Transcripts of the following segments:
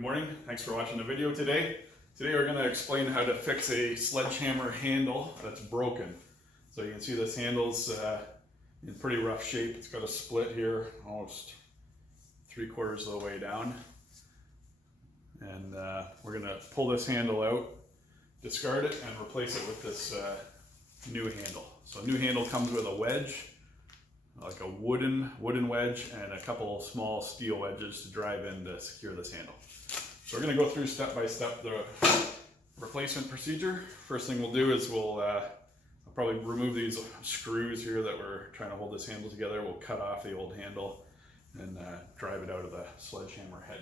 Good morning, thanks for watching the video today. Today we're going to explain how to fix a sledgehammer handle that's broken. So you can see this handle's in pretty rough shape. It's got a split here, almost 3/4 of the way down. And we're going to pull this handle out, discard it, and replace it with this new handle. So a new handle comes with a wedge, like a wooden wedge, and a couple small steel wedges to drive in to secure this handle. So we're going to go through step by step the replacement procedure. First thing we'll do is I'll probably remove these screws here that we're trying to hold this handle together. We'll cut off the old handle and drive it out of the sledgehammer head.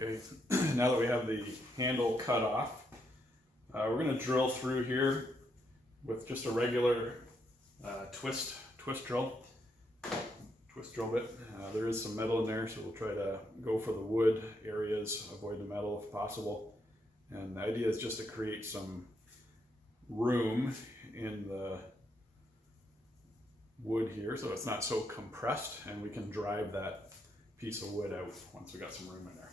Okay, now that we have the handle cut off, we're going to drill through here with just a regular twist drill bit. There is some metal in there, so we'll try to go for the wood areas, avoid the metal if possible. And the idea is just to create some room in the wood here so it's not so compressed, and we can drive that piece of wood out once we got some room in there.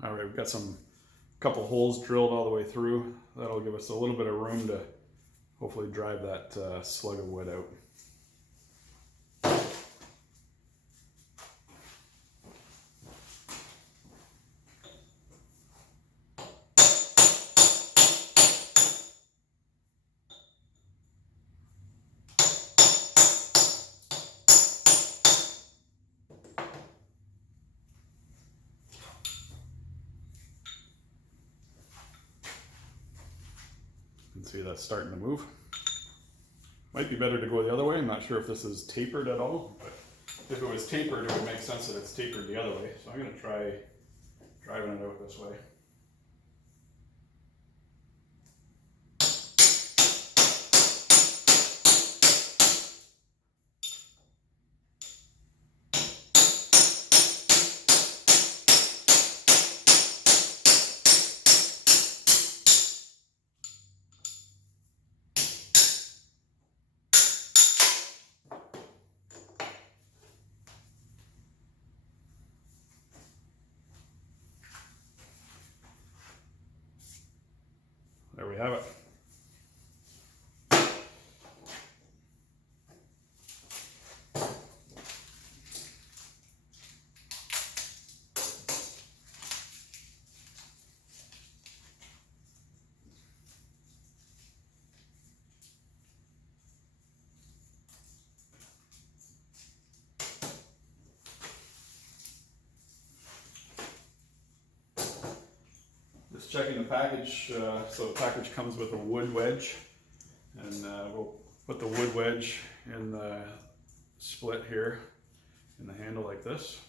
All right, we've got couple holes drilled all the way through. That'll give us a little bit of room to hopefully drive that slug of wood out. You can see that's starting to move. Might be better to go the other way. I'm not sure if this is tapered at all, but if it was tapered, it would make sense that it's tapered the other way. So I'm going to try driving it out this way. just checking the package. So the package comes with a wood wedge, and we'll put the wood wedge in the split here in the handle like this.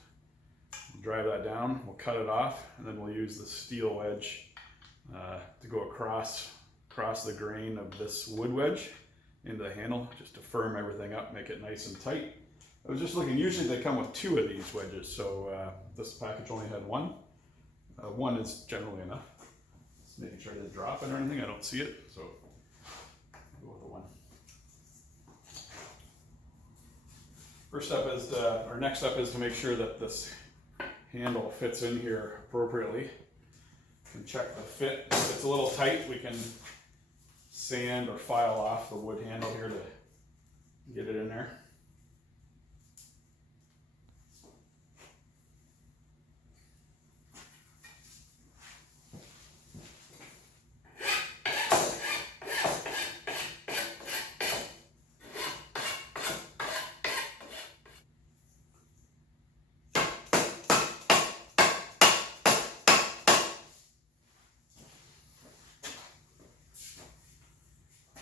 Drive that down, we'll cut it off, and then we'll use the steel wedge to go across the grain of this wood wedge into the handle, just to firm everything up, make it nice and tight. I was just looking, usually they come with 2 of these wedges, so this package only had 1. 1 is generally enough. Just making sure I didn't drop it or anything, I don't see it, so I'll go with the 1. Next step is to make sure that this handle fits in here appropriately. And check the fit. If it's a little tight, we can sand or file off the wood handle here to get it in there.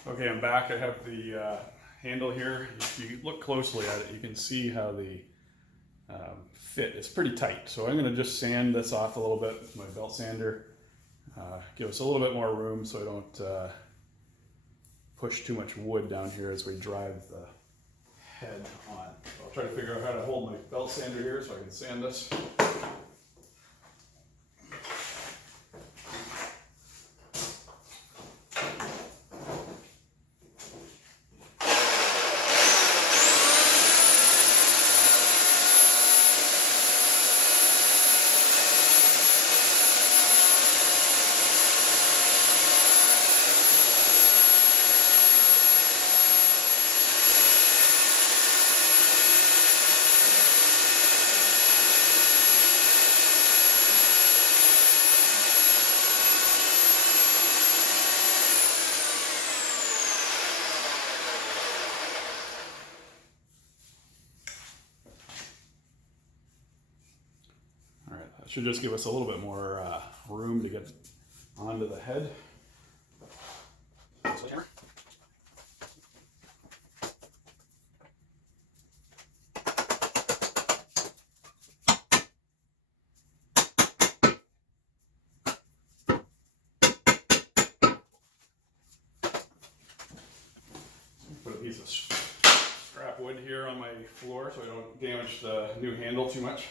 Okay, I'm back. I have the handle here. If you look closely at it, you can see how the fit is pretty tight. So I'm going to just sand this off a little bit with my belt sander. Give us a little bit more room so I don't push too much wood down here as we drive the head on. So I'll try to figure out how to hold my belt sander here so I can sand this. Should just give us a little bit more room to get onto the head. Sledgehammer. Put a piece of scrap wood here on my floor so I don't damage the new handle too much.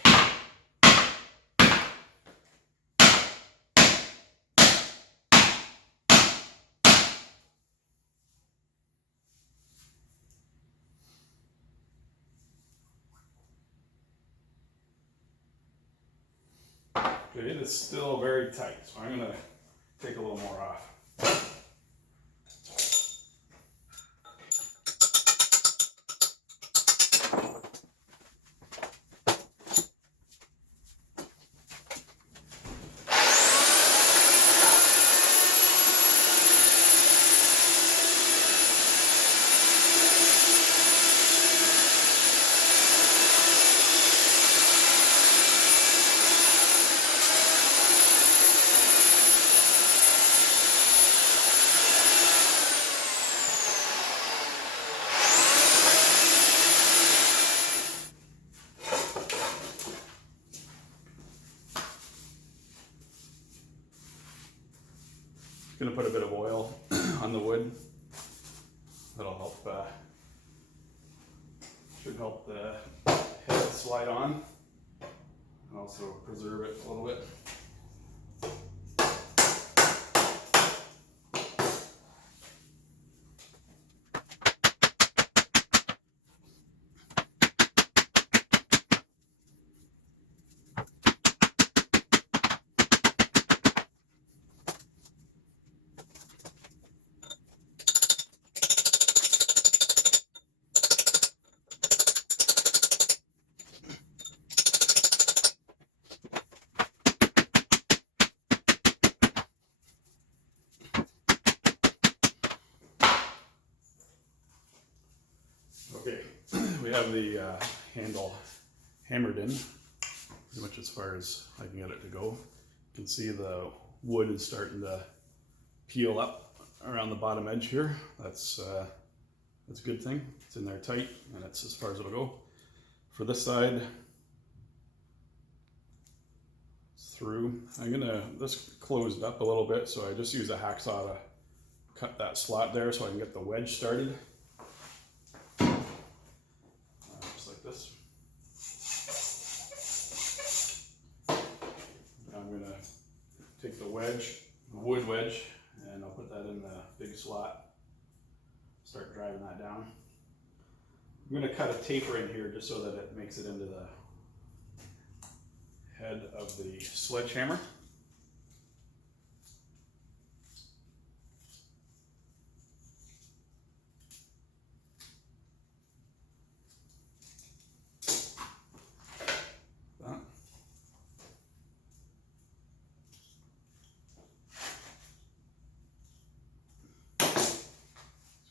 Okay, it is still very tight, so I'm going to take a little more off. Going to put a bit of oil on the wood. That'll help, should help the head slide on and also preserve it a little bit. Okay, we have the handle hammered in, pretty much as far as I can get it to go. You can see the wood is starting to peel up around the bottom edge here. That's a good thing. It's in there tight, and it's as far as it'll go. For this side, through, this closed up a little bit, so I just use a hacksaw to cut that slot there so I can get the wedge started. Just like this. Now I'm gonna take the wedge, the wood wedge, and I'll put that in the big slot. Start driving that down. I'm gonna cut a taper in here just so that it makes it into the head of the sledgehammer. So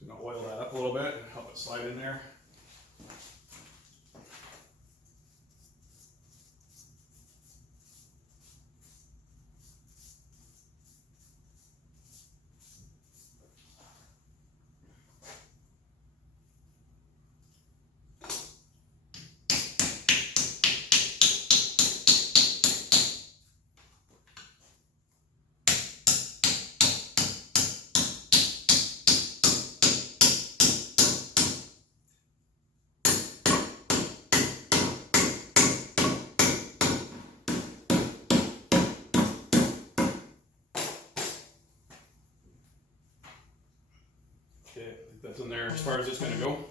I'm going to oil that up a little bit, help it slide in there. Okay, I think that's in there as far as it's going to go.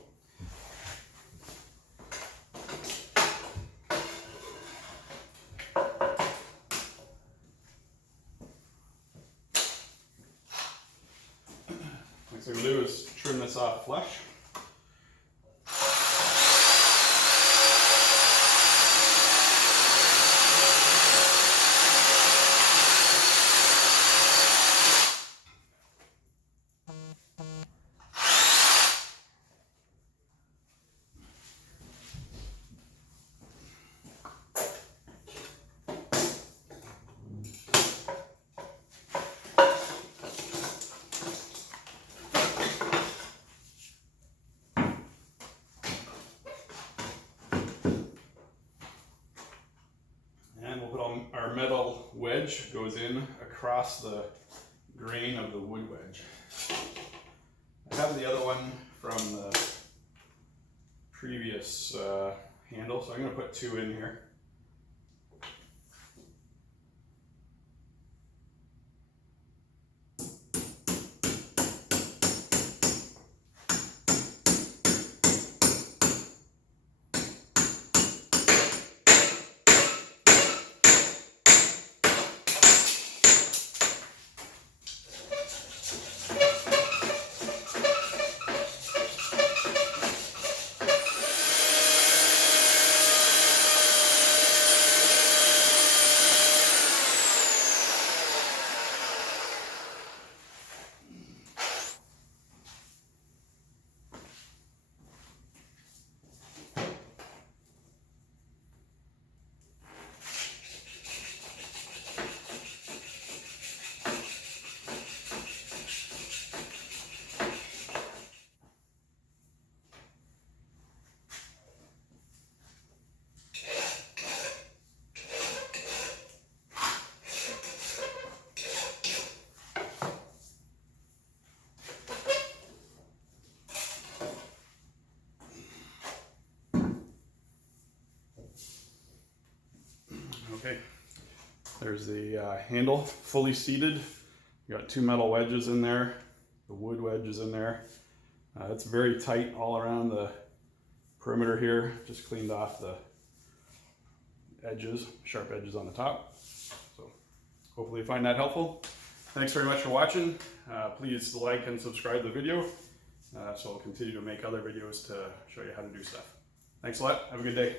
Next thing we'll do is trim this off flush. Our metal wedge goes in across the grain of the wood wedge. I have the other one from the previous handle, so I'm going to put 2 in here. Okay, there's the handle fully seated. You got 2 metal wedges in there. The wood wedge is in there. It's very tight all around the perimeter here. Just cleaned off the edges, sharp edges on the top. So hopefully you find that helpful. Thanks very much for watching. Please like and subscribe to the video so I'll continue to make other videos to show you how to do stuff. Thanks a lot. Have a good day.